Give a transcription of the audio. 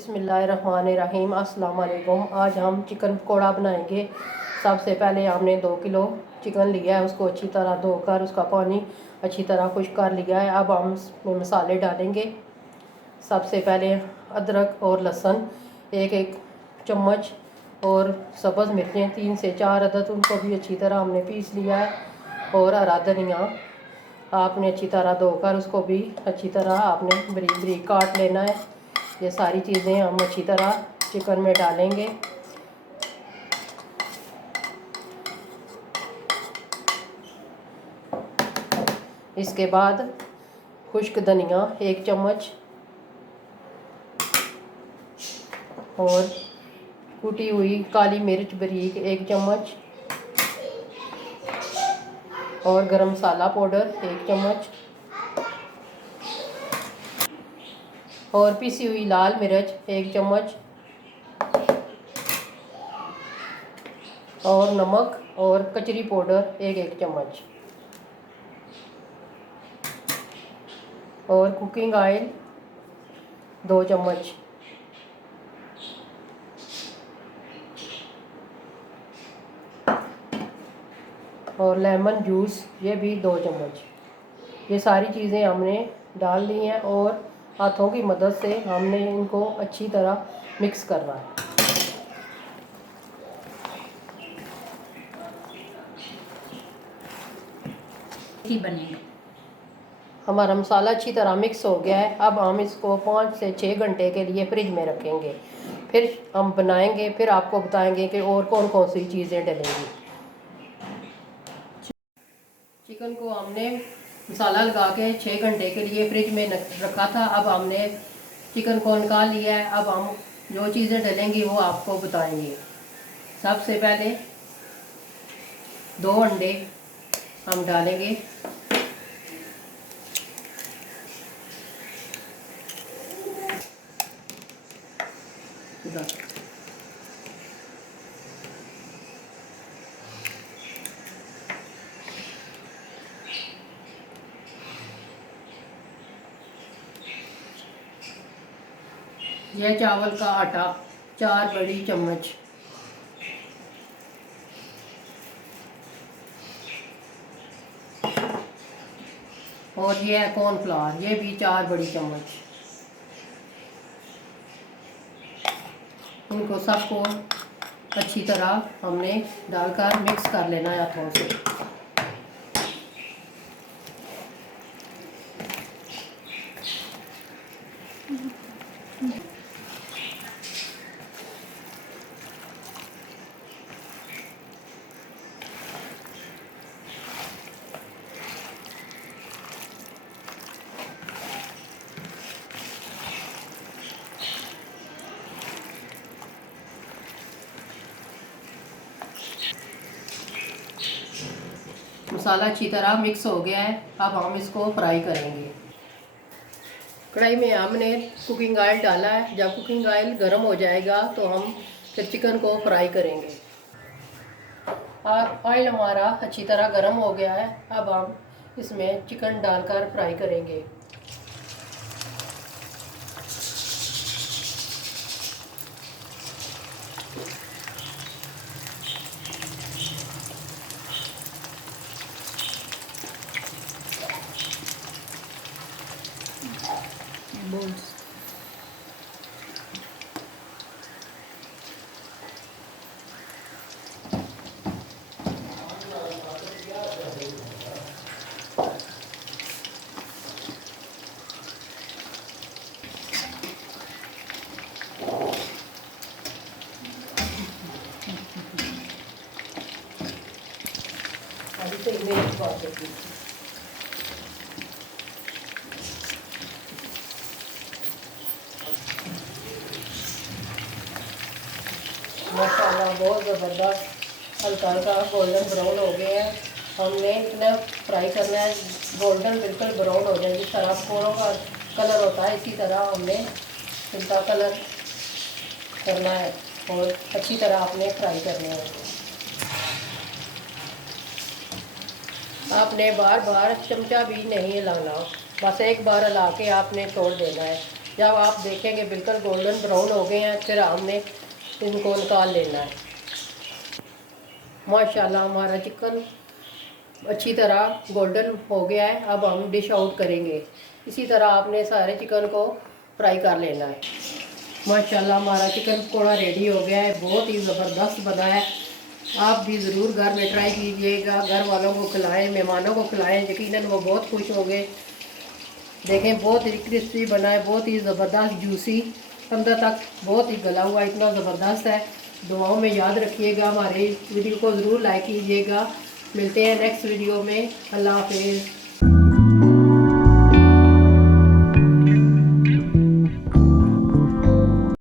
बिस्मिल्लाहिर्रहमानिर्रहीम। अस्सलाम वालेकुम। आज हम चिकन पकौड़ा बनाएंगे। सबसे पहले हमने 2 किलो चिकन लिया है, उसको अच्छी तरह धोकर उसका पानी अच्छी तरह खुश्क कर लिया है। अब हम इसमें मसाले डालेंगे। सबसे पहले अदरक और लहसुन एक एक चम्मच और सब्ज़ मिर्चें 3 से 4 अदद, उनको भी अच्छी तरह हमने पीस लिया है। और हरा धनिया आपने अच्छी तरह धोकर उसको भी अच्छी तरह आपने बारीक बारीक काट लेना है। ये सारी चीज़ें हम अच्छी तरह चिकन में डालेंगे। इसके बाद खुश्क धनिया 1 चम्मच और कुटी हुई काली मिर्च बारीक 1 चम्मच और गरम मसाला पाउडर 1 चम्मच और पिसी हुई लाल मिर्च 1 चम्मच और नमक और कचरी पाउडर 1 चम्मच और कुकिंग ऑयल 2 चम्मच और लेमन जूस ये भी 2 चम्मच। ये सारी चीज़ें हमने डाल दी हैं और हाथों की मदद से हमने इनको अच्छी तरह मिक्स करना है। बनेगा। हमारा मसाला अच्छी तरह मिक्स हो गया है। अब हम इसको 5 से 6 घंटे के लिए फ्रिज में रखेंगे। फिर हम बनाएंगे, फिर आपको बताएंगे कि और कौन कौन सी चीज़ें डलेंगी। चिकन को हमने मसाला लगा के 6 घंटे के लिए फ्रिज में रखा था। अब हमने चिकन को निकाल लिया है। अब हम जो चीज़ें डलेंगी वो आपको बताएंगे। सबसे पहले 2 अंडे हम डालेंगे। यह चावल का आटा 4 बड़ी चम्मच और यह है कॉर्नफ्लावर, ये भी 4 बड़ी चम्मच। इनको सबको अच्छी तरह हमने डालकर मिक्स कर लेना है हाथों से। मसाला अच्छी तरह मिक्स हो गया है। अब हम इसको फ्राई करेंगे। कढ़ाई में हमने कुकिंग ऑयल डाला है। जब कुकिंग ऑयल गर्म हो जाएगा तो हम फिर चिकन को फ्राई करेंगे। और ऑयल हमारा अच्छी तरह गर्म हो गया है। अब हम इसमें चिकन डालकर फ्राई करेंगे। बोल्स अभी तो इमेज बहुत होती है। माशाल्लाह बहुत ज़बरदस्त हल्का हल्का गोल्डन ब्राउन हो गया है। हमने इतना फ्राई करना है गोल्डन बिल्कुल ब्राउन हो जाए। जिस तरह पकौड़ों का कलर होता है इसी तरह हमने इनका कलर करना है और अच्छी तरह आपने फ्राई करना है। आपने बार बार चमचा भी नहीं हिलाना, बस एक बार हिला के आपने तोड़ देना है। जब आप देखेंगे बिल्कुल गोल्डन ब्राउन हो गए हैं फिर हमने इनको निकाल लेना है। माशाल्लाह हमारा चिकन अच्छी तरह गोल्डन हो गया है। अब हम डिश आउट करेंगे। इसी तरह आपने सारे चिकन को फ्राई कर लेना है। माशाल्लाह हमारा चिकन पकौड़ा रेडी हो गया है, बहुत ही ज़बरदस्त बना है। आप भी ज़रूर घर में ट्राई कीजिएगा, घर वालों को खिलाएं, मेहमानों को खिलाएं, यकीनन वो बहुत खुश होंगे। देखें बहुत ही क्रिस्पी बना है, बहुत ही ज़बरदस्त जूसी, अंदर तक बहुत ही गला हुआ, इतना ज़बरदस्त है। दुआओं में याद रखिएगा, हमारे वीडियो को ज़रूर लाइक कीजिएगा। मिलते हैं नेक्स्ट वीडियो में। अल्लाह हाफिज़।